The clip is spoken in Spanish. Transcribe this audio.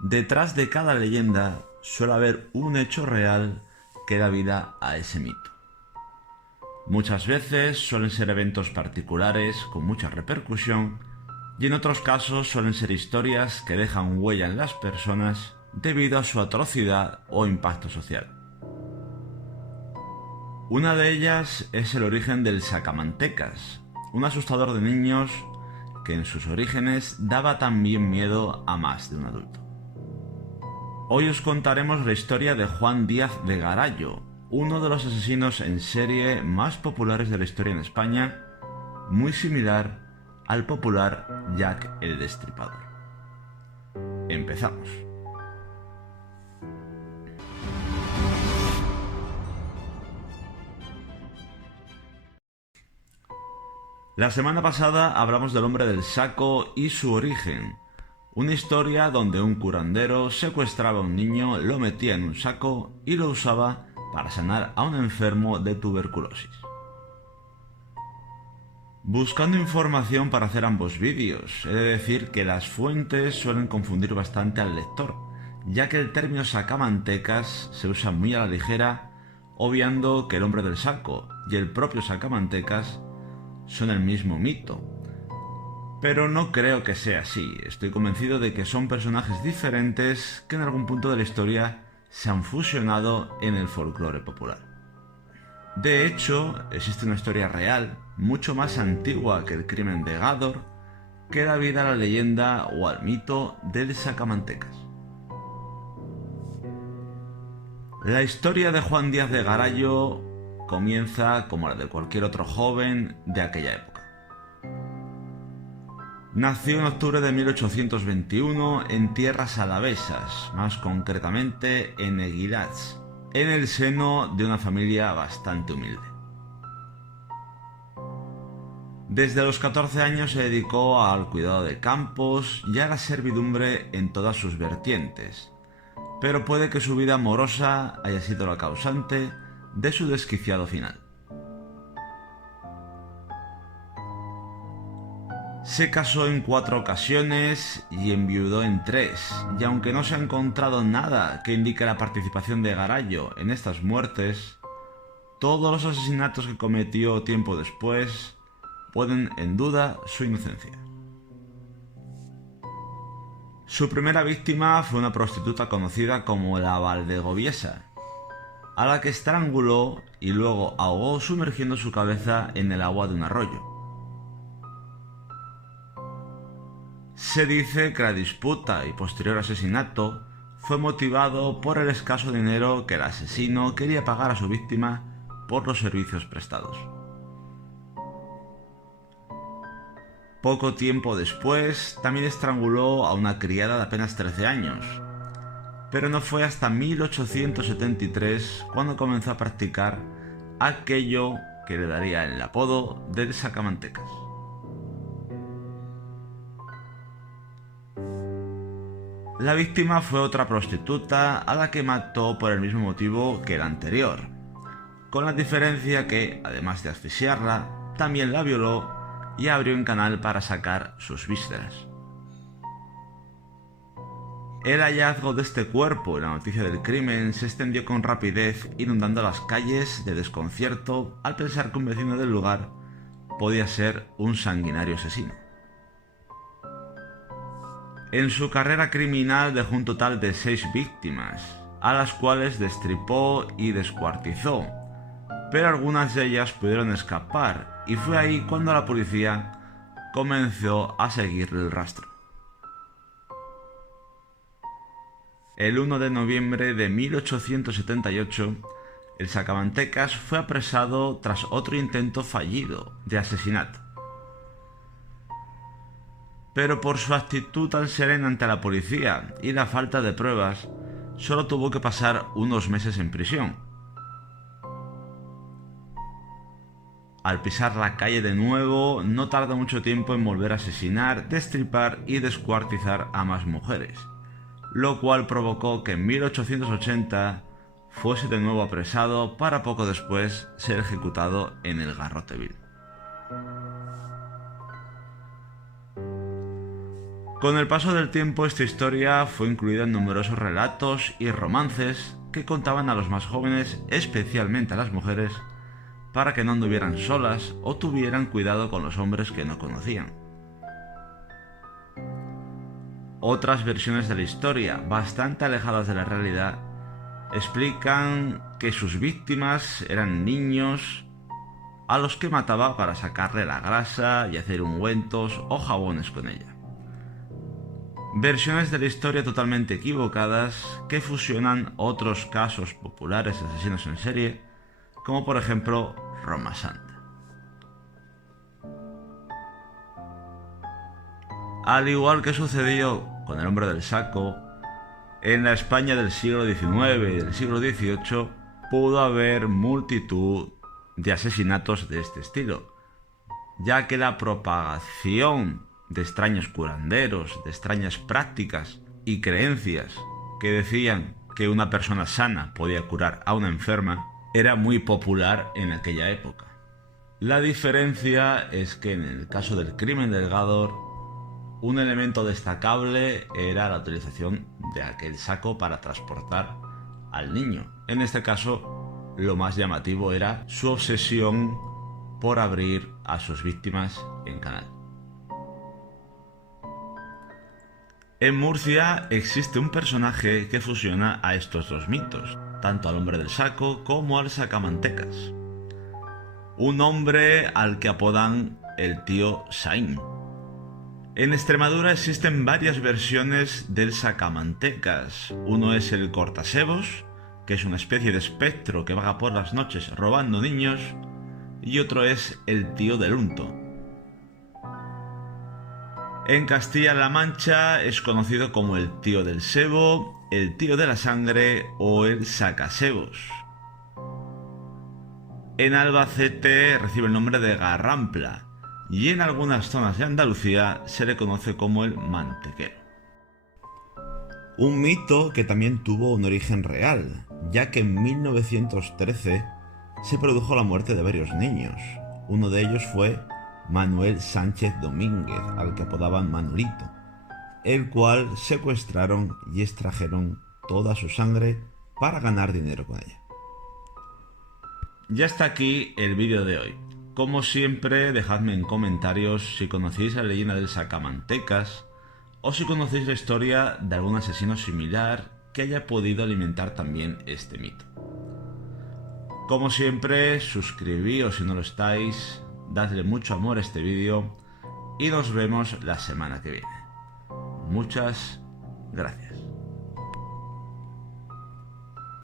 Detrás de cada leyenda suele haber un hecho real que da vida a ese mito. Muchas veces suelen ser eventos particulares con mucha repercusión y en otros casos suelen ser historias que dejan huella en las personas debido a su atrocidad o impacto social. Una de ellas es el origen del sacamantecas, un asustador de niños que en sus orígenes daba también miedo a más de un adulto. Hoy os contaremos la historia de Juan Díaz de Garayo, uno de los asesinos en serie más populares de la historia en España, muy similar al popular Jack el Destripador. Empezamos. La semana pasada hablamos del hombre del saco y su origen, una historia donde un curandero secuestraba a un niño, lo metía en un saco y lo usaba para sanar a un enfermo de tuberculosis. Buscando información para hacer ambos vídeos, he de decir que las fuentes suelen confundir bastante al lector, ya que el término sacamantecas se usa muy a la ligera, obviando que el hombre del saco y el propio sacamantecas son el mismo mito. Pero no creo que sea así, estoy convencido de que son personajes diferentes que en algún punto de la historia se han fusionado en el folclore popular. De hecho, existe una historia real, mucho más antigua que el crimen de Gádor, que da vida a la leyenda o al mito del sacamantecas. La historia de Juan Díaz de Garayo comienza como la de cualquier otro joven de aquella época. Nació en octubre de 1821 en tierras alavesas, más concretamente en Eguilaz, en el seno de una familia bastante humilde. Desde los 14 años se dedicó al cuidado de campos y a la servidumbre en todas sus vertientes, pero puede que su vida amorosa haya sido la causante de su desquiciado final. Se casó en 4 ocasiones y enviudó en 3, y aunque no se ha encontrado nada que indique la participación de Garayo en estas muertes, todos los asesinatos que cometió tiempo después ponen en duda su inocencia. Su primera víctima fue una prostituta conocida como la Valdegoviesa, a la que estranguló y luego ahogó sumergiendo su cabeza en el agua de un arroyo. Se dice que la disputa y posterior asesinato fue motivado por el escaso dinero que el asesino quería pagar a su víctima por los servicios prestados. Poco tiempo después, también estranguló a una criada de apenas 13 años, pero no fue hasta 1873 cuando comenzó a practicar aquello que le daría el apodo del sacamantecas. La víctima fue otra prostituta a la que mató por el mismo motivo que la anterior, con la diferencia que, además de asfixiarla, también la violó y abrió un canal para sacar sus vísceras. El hallazgo de este cuerpo y la noticia del crimen se extendió con rapidez, inundando las calles de desconcierto al pensar que un vecino del lugar podía ser un sanguinario asesino. En su carrera criminal dejó un total de 6 víctimas, a las cuales destripó y descuartizó, pero algunas de ellas pudieron escapar y fue ahí cuando la policía comenzó a seguirle el rastro. El 1 de noviembre de 1878, el sacamantecas fue apresado tras otro intento fallido de asesinato. Pero por su actitud tan serena ante la policía y la falta de pruebas, solo tuvo que pasar unos meses en prisión. Al pisar la calle de nuevo, no tardó mucho tiempo en volver a asesinar, destripar y descuartizar a más mujeres, lo cual provocó que en 1880 fuese de nuevo apresado para poco después ser ejecutado en el Garrote Vil. Con el paso del tiempo, esta historia fue incluida en numerosos relatos y romances que contaban a los más jóvenes, especialmente a las mujeres, para que no anduvieran solas o tuvieran cuidado con los hombres que no conocían. Otras versiones de la historia, bastante alejadas de la realidad, explican que sus víctimas eran niños a los que mataba para sacarle la grasa y hacer ungüentos o jabones con ella. Versiones de la historia totalmente equivocadas que fusionan otros casos populares de asesinos en serie, como por ejemplo Roma Santa. Al igual que sucedió con el hombre del saco, en la España del siglo XIX y del siglo XVIII pudo haber multitud de asesinatos de este estilo, ya que la propagación de extraños curanderos, de extrañas prácticas y creencias que decían que una persona sana podía curar a una enferma, era muy popular en aquella época. La diferencia es que en el caso del crimen del Gádor, un elemento destacable era la utilización de aquel saco para transportar al niño. En este caso, lo más llamativo era su obsesión por abrir a sus víctimas en canal. En Murcia existe un personaje que fusiona a estos dos mitos, tanto al hombre del saco como al sacamantecas. Un hombre al que apodan el tío Saín. En Extremadura existen varias versiones del sacamantecas. Uno es el cortasebos, que es una especie de espectro que vaga por las noches robando niños, y otro es el tío del unto. En Castilla-La Mancha es conocido como el tío del sebo, el tío de la sangre o el sacasebos. En Albacete recibe el nombre de garrampla y en algunas zonas de Andalucía se le conoce como el mantequero. Un mito que también tuvo un origen real, ya que en 1913 se produjo la muerte de varios niños. Uno de ellos fue Manuel Sánchez Domínguez, al que apodaban Manolito, el cual secuestraron y extrajeron toda su sangre para ganar dinero con ella. Ya está aquí el vídeo de hoy. Como siempre, dejadme en comentarios si conocéis la leyenda del sacamantecas o si conocéis la historia de algún asesino similar que haya podido alimentar también este mito. Como siempre, suscribíos si no lo estáis, dadle mucho amor a este vídeo y nos vemos la semana que viene. Muchas gracias.